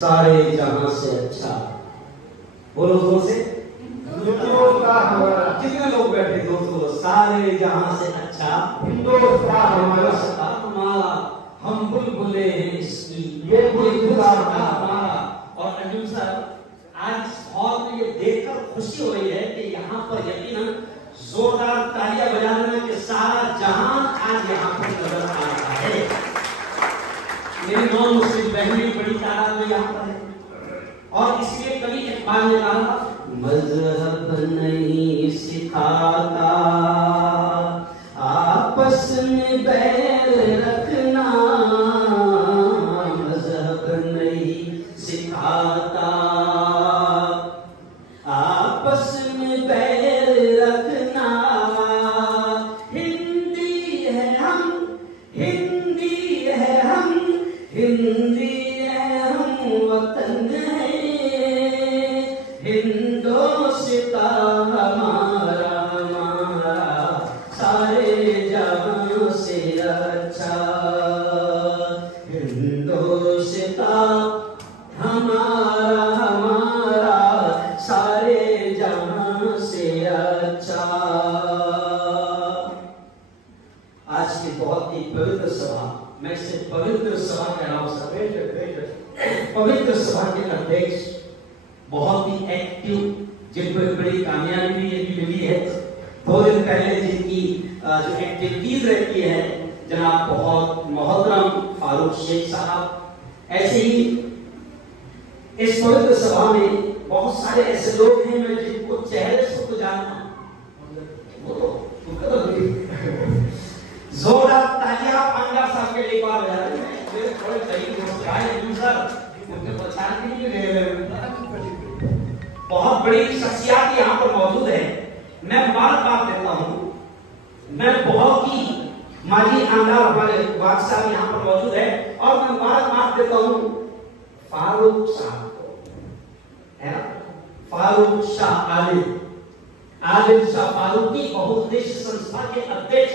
सारे जहां से अच्छा। बोलो दोस्तों से कितने लोग बैठे दोस्तों? सारे जहां से अच्छा हिंदुस्तान हमारा, हम बुलबुले हैं इसकी, ये बुलबुला हमारा। और अर्जुन सर, आज हॉल में ये देखकर खुशी हो रही है कि यहाँ पर यकीनन जोरदार तालियां बजा देना कि सारा जहां आज यहाँ पर नजर आ रहा है। मेरी नॉन मुस्लिम बहनें बड़ी तादाद में यहाँ पर है और इसलिए कभी इकबाल ने कहा, मजहब नहीं सिखाता आपस में बैर रखना, मजहब नहीं सिखाता आपस में बैर रखना। हिंदी है हम, हिंदी है हम, हिंदी है हम, वतन है हिंदुस्ता हमारा, हमारा सारे जहां से अच्छा, हिंदुस्ता हमारा, हमारा सारे जहां से अच्छा। आज की बहुत ही पवित्र सभा, मैं इसे पवित्र सभा कह रहा हूं। पवित्र सभा के अध्यक्ष बहुत ही एक्टिव, जिनको एक बड़ी कामयाबी भी मिली है। 2 दिन पहले जिनकी जो एक्टिविटीज रहती है, जनाब बहुत मोहतरम फारूक शेख साहब। ऐसे ही इस पवित्र सभा में बहुत सारे ऐसे लोग हैं मैं जिनको चेहरे से तो जानता हूं। जोरदार तालियां पंगा साहब के लिए बात है। मेरे थोड़े करीब दोस्त आए यूजर, उनके पहचान भी नहीं रहे। बहुत बड़ी शख्सियत यहाँ पर मौजूद है। मैं बात देता हूँ, मैं बहुत ही माली आमदार हमारे वाद साहब यहाँ पर मौजूद है और मैं बात देता हूँ फारूक साहब को, है ना? फारूक शाह आलिम शाह फारूकी बहुउद्देश्य संस्था के अध्यक्ष।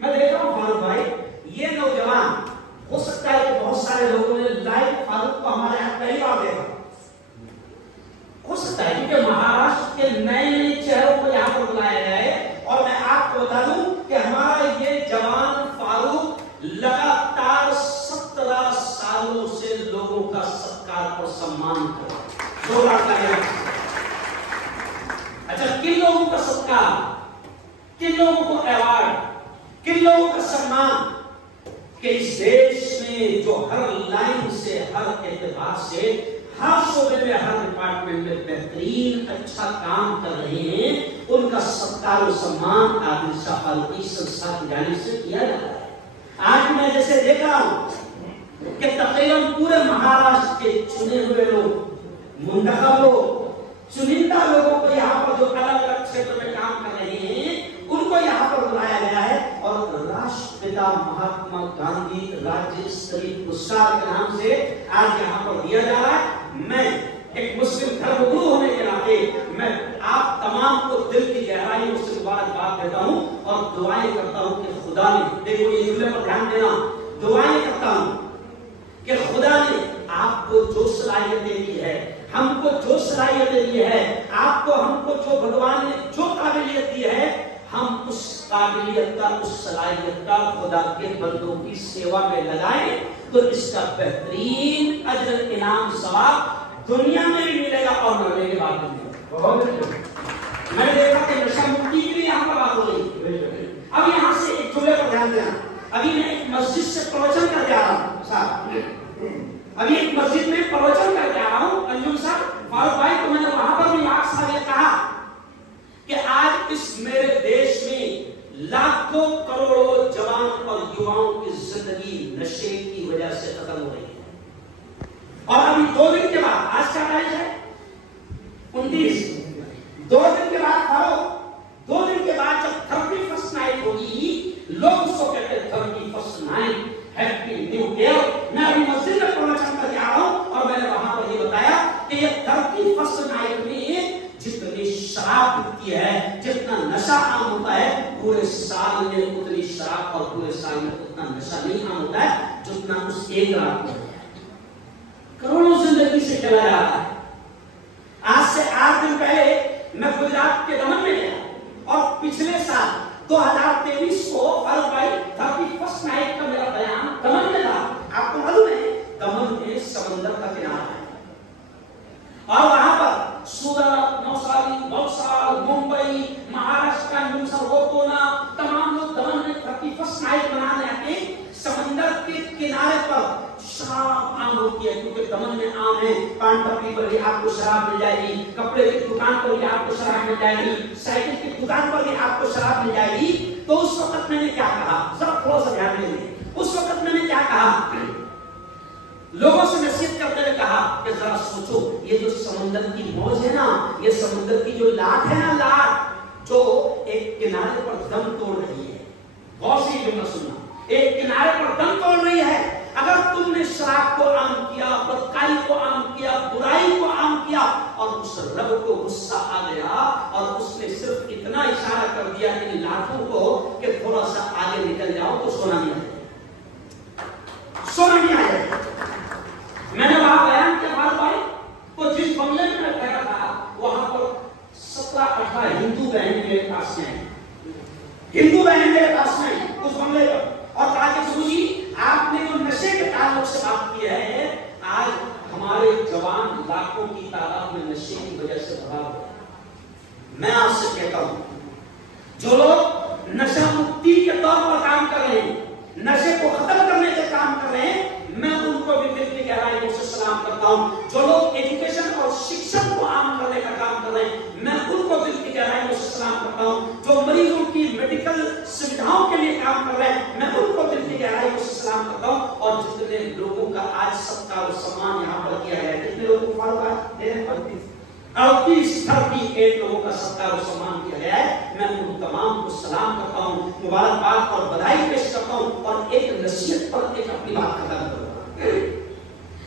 मैं देख रहा हूँ फारूक भाई, ये नौजवान, हो सकता है कि बहुत सारे लोगों ने लाइव फारूक को हमारे यहाँ पहली बार देखा, हो सकता है क्योंकि महाराष्ट्र के नए नए चेहरों को यहाँ पर बुलाया गया है। और मैं आपको बता दूं कि हमारा ये जवान फारूक लगातार 17 सालों से लोगों का सत्कार और सम्मान कर रहा है। अच्छा, किन लोगों का सत्कार, किन लोगों को अवार्ड, किन लोगों का सम्मान कि इस देश में जो हर लाइन से, हर एतबार से, हर शोबे में, हर डिपार्टमेंट में बेहतरीन अच्छा काम कर रहे हैं, उनका सत्कार और सम्मान आदिल शाह फारूकी संस्था की जानिब से किया जा रहा है। आज मैं जैसे देख रहा हूं कि तकरीबन पूरे महाराष्ट्र के चुने हुए लोग, मुंतखब लोग, चुनिंदा लोगों को यहाँ पर जो अलग अलग क्षेत्र में काम कर रहे हैं, उनको यहाँ पर बुलाया गया है और राष्ट्रपिता महात्मा गांधी राज्य स्तरीय पुरस्कार के नाम से आज यहाँ पर दिया जा रहा है। मैं एक मुस्लिम धर्मगुरु होने के नाते मैं आप तमाम को दिल की गहराइयों से मुबारकबाद देता हूँ और दुआएं करता हूँ कि खुदा ने, देखो ये जुमले पर ध्यान देना, दुआएं करता हूँ कि खुदा ने आपको जो सलाहियतें दी है, हमको जो सलाहियतें दी है, आपको हमको जो भगवान ने जो काबिलियत दी है, हम उस काबिलियत का, उस सलाहियत का खुदा के बंदों की सेवा में लगाएं तो इसका बेहतरीन अजर, इनाम, सवाब दुनिया में भी मिलेगा और मरने के बाद भी मिलेगा। मैंने देखा कि नशा मुक्ति की भी यहाँ पर बात हो रही है। अब यहाँ से एक जुमले पर ध्यान देना। अभी मैं एक मस्जिद से प्रवचन करके आ रहा हूँ साहब, अभी एक मस्जिद में प्रवचन करके आ रहा हूँ अंजुम साहब, फारूक भाई, तो मैंने वहां पर भी आप साहब कहा कि आज इस मेरे देश में लाखों करोड़ों जवान और युवाओं की जिंदगी नशे की वजह से खत्म हो रही है। और अभी 2 दिन के बाद, आज क्या तारीख है? 29। 2 दिन के बाद फारूक, 2 दिन के बाद जब 31st नाइट होगी, लोग उसको कहते हैं 31st night, happy new year. मैं अभी मस्जिद में प्रवचन करके आ रहा हूं और मैंने वहां पर ये बताया कि ये 31st नाइट में जितनी शराब बिकती है, जितना नशा आम होता है, पूरे साल में उतनी शराब और पूरे साल में उतना नशा नहीं आम होता है जितना उस एक रात में। करोड़ों जिंदगी चला जा रहा है। आज से 8 दिन पहले मैं गुजरात के दमन में गया और पिछले साल 2023 को फर्स्ट भाई 31st नाइट का मेरा बयान दमन में था। आपको मालूम है दमन में समंदर का किनारा है और वहां पर सूरत, नौसारी, वलसाड, मुंबई, महाराष्ट्र का मुंसरगोना तमाम लोग दमन में 31st नाइट मनाने आते। समंदर के किनारे पर शराब आम होती है क्योंकि दमन में आम है। पान पट्टी पर भी आपको शराब मिल जाएगी, कपड़े की दुकान पर भी आपको शराब मिल जाएगी, साइकिल की दुकान पर भी आपको शराब मिल जाएगी। तो उस वक्त मैंने क्या कहा, जरा थोड़ा सा ध्यान दीजिए। उस वक्त मैंने क्या कहा, लोगों से नसीहत करते हुए कहा कि जरा सोचो, ये जो समंदर की मौज है ना, ये समंदर की जो लाट है ना, लाट जो एक किनारे पर दम तोड़ रही है। बहुत सी जुमला सुनना, एक किनारे पर दम तोड़ रही है। अगर तुमने शराब को आम किया, बदकाई को आम किया, बुराई को आम किया और उस रब को गुस्सा आ गया और उसने सिर्फ इतना इशारा कर दिया इन लाठों को कि थोड़ा सा आगे निकल जाओ तो सोना नहीं आएगा, सोना नहीं आएगा। मैंने वहां बयान किया बात भाई, तो जिस बंगले में मैं ठहरा था वहां पर 17-18 हिंदू बहन मेरे पास में, हिंदू बहन मेरे पास में उस बंगले पर, और कहा कि गुरु जी आपने जो नशे के ताल्लुक से बात की है, आज हमारे जवान लाखों की तादाद में नशे की वजह से बर्बाद हो। मैं आपसे कहता हूं, जो लोग नशा मुक्ति के तौर पर काम कर रहे हैं, नशे को खत्म करने के काम कर रहे हैं, मैं उनको भी दिल की गहराइयों से सलाम करता हूं। जो लोग एजुकेशन और शिक्षण को आम करने का काम कर रहे हैं, मैं उनको दिल की गहराइयों से सलाम करता हूं। जो मरीजों की मेडिकल सुविधाओं के लिए काम कर रहे हैं, मैं उनको दिल की गहराइयों से सलाम करता हूं। और जितने लोगों का आज सत्कार और सम्मान यहाँ पर किया गया है, कितने लोगों को मालूम है? 38 लोगों का सत्कार और सम्मान किया गया है। मैं उन तमाम को सलाम करता हूं, मुबारकबाद और बधाई पेश करता हूं। और एक नसीहत पर एक अपनी बात खत्म करूंगा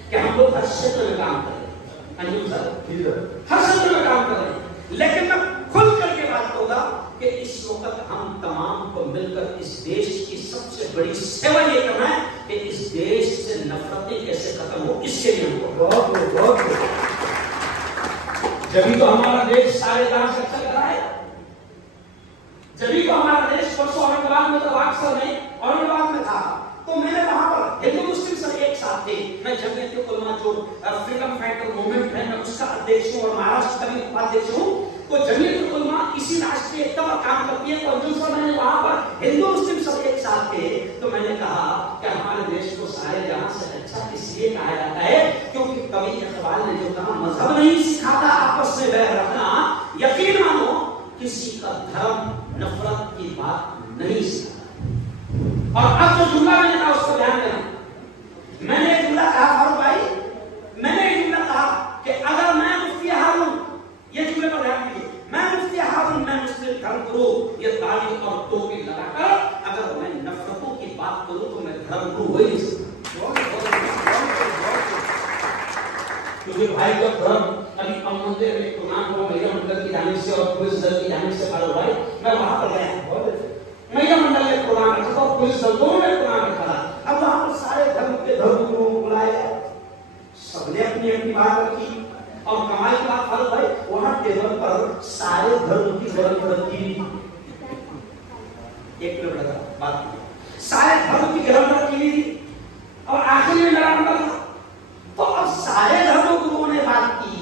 कि हम लोग हर क्षेत्र में काम कर रहे हैं, हर क्षेत्र में काम कर रहे हैं, लेकिन मैं खुल करके बात करूंगा कि इस वक्त हम तमाम को मिलकर इस देश की सबसे बड़ी सेवा ये करना है कि इस देश से नफरतें कैसे खत्म हो, इसके लिए हमको जब तो हमारा देश सारे जहां से अच्छा लग रहा है, जब तो हमारा देश परसों औरंगाबाद में, तो अक्सर में औरंगाबाद में था, तो मैंने वहां पर हिंदू मुस्लिम सब एक साथ थे। मैं जमीयत उलमा जो फ्रीडम फाइटर मूवमेंट है, मैं उसका अध्यक्ष हूं और महाराष्ट्र का भी उपाध्यक्ष हूं। तो जमीयत उलमा इसी राष्ट्रीय एकता पर काम करती है। और दूसरा मैंने वहां पर हिंदू मुस्लिम सब एक साथ थे, तो मैंने कहा कि हमारे देश को सारे जहां से अच्छा इसलिए कहा जाता है क्योंकि कवि इकबाल ने जो कहा, मजहब नहीं सिखाता आपस में बैर रखना, यकीन मानो किसी का धर्म नफरत की बात नहीं सिखाता। और अब जो जुमला मैंने कहा उसको ध्यान देना, मैंने एक जुमला कहा फारूक भाई, मैंने एक जुमला कहा कि अगर मैं मुफ्ती हारून, ये जुमले पर ध्यान दीजिए, मैं मुफ्ती हारून, मैं मुस्लिम धर्मगुरु, ये ताली और टोपी लगाकर अगर मैं नफरतों की बात करूं तो मैं धर्मगुरु हो ही नहीं सकता। क्योंकि भाई जब धर्म अभी हम मंदिर में प्रोग्राम हुआ महिला मंडल की जाने से और पुलिस दल की जाने से फारूक भाई, मैं वहां पर गया, महिला मंडल ने प्रोग्राम रखा था और पुलिस दल दोनों ने प्रोग्राम रखा था। अब वहां पर सारे धर्म के धर्मगुरुओं को बुलाया गया, सबने अपनी अपनी बात रखी। और कमाल की बात फारूक भाई, वहां टेबल पर सारे धर्म की ग्रंथ रखी, एक मिनट लगा बात, सारे धर्म की ग्रंथ रखी हुई और आखिर में मेरा नंबर था। तो अब सारे धर्मगुरुओं ने बात की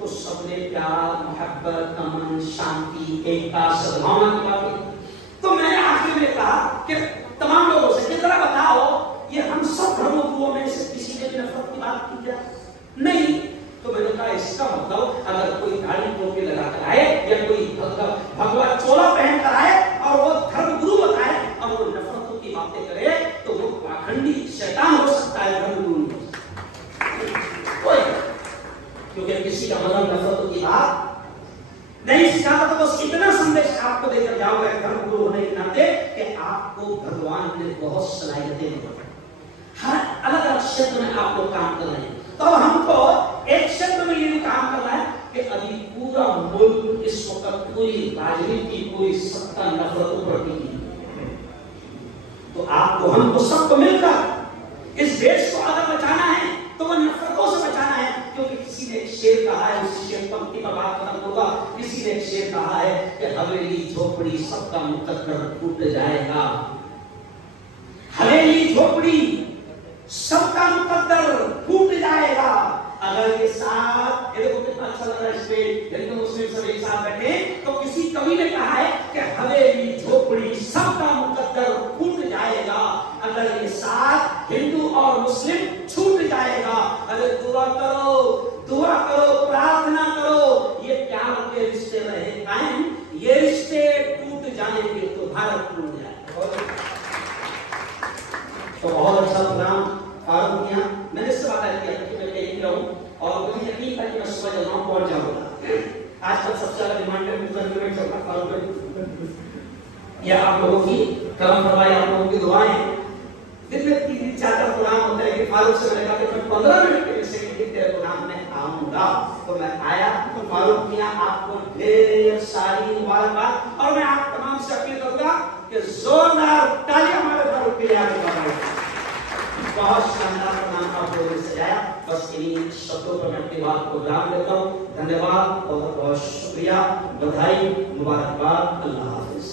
तो सबने प्यार, मोहब्बत, अमन, शांति, एकता, सद्भावना की बात की। तो मैंने आखिर में कहा कि तमाम लोगों से कितना बताओ, ये हम सब धर्मगुरुओं में से किसी ने भी नफरत की बात की क्या? नहीं। तो मैंने कहा इसका मतलब अगर कोई दाढ़ी टोपी लगाकर आए या कोई भगवा चोला पहनकर आए और वो धर्मगुरु बताए और वो नफरतों की बातें करे तो वो पाखंडी शैतान हो सकता है, धर्मगुरु नहीं हो सकता। क्योंकि किसी का मतलब नफरतों की बात नहीं सिखाता। तो बस इतना संदेश आपको देकर जाऊंगा धर्मगुरु होने के नाते कि आपको भगवान ने बहुत सलाहियतें दी, हर अलग अलग क्षेत्र में आप लोग काम कर रहे हैं। तो अब हमको एक क्षेत्र में ये भी काम करना है कि अभी पूरा मुल्क इस वक्त पूरी राजनीति, पूरी सत्ता नफरतों पर टिकी। तो आपको हमको सबको मिलकर इस देश को अगर बचाना है तो वो नफरतों से बचाना है, क्योंकि किसी शेर कहा है, उसी शेर पंक्ति पर बात खत्म होगा। किसी ने एक शेर कहा है कि हवेली झोपड़ी सबका मुकद्दर टूट जाएगा। हवेली झोपड़ी सबका मुकद्दर टूट जाएगा अगर ये साथ, ये देखो कितना अच्छा लग रहा है इसमें, हिंदू मुस्लिम सब एक साथ बैठे। तो किसी कवि ने कहा है कि हवेली झोपड़ी सबका मुकद्दर टूट जाएगा अगर ये साथ हिंदू और मुस्लिम छूट जाएगा। अरे दुआ करो, प्रार्थना करो, ये प्यार के रिश्ते रहे कायम। ये रिश्ते टूट जाएंगे तो भारत टूट जाएगा। तो बहुत अच्छा प्रोग्राम फारूक किया। मैंने इससे वादा किया था कि मैं यही रहूं और मुझे यकीन था कि मैं सुबह जब गाँव पहुंच जाऊंगा। आजकल सबसे ज्यादा डिमांड है फारूक, या आप लोगों की करम फरमाई, आप लोगों की दुआएं। दिन में 3-4 प्रोग्राम होता है कि फारूक से मैंने कहा कि मैं 15 मिनट के से तेरे प्रोग्राम में आऊंगा। तो मैं आया। तो फारूक मियां आपको ढेर सारी मुबारकबाद, और मैं आप तमाम से अपील करूंगा कि जोरदार तालियां हमारे फारूक के लिए आगे बढ़ाएं। बहुत शानदार प्रोग्राम आप लोगों ने सजाया। बस इन्हीं शब्दों पर मैं अपनी बात को विराम देता हूँ। धन्यवाद, बहुत बहुत शुक्रिया, बधाई, मुबारकबाद, अल्लाह हाफिज।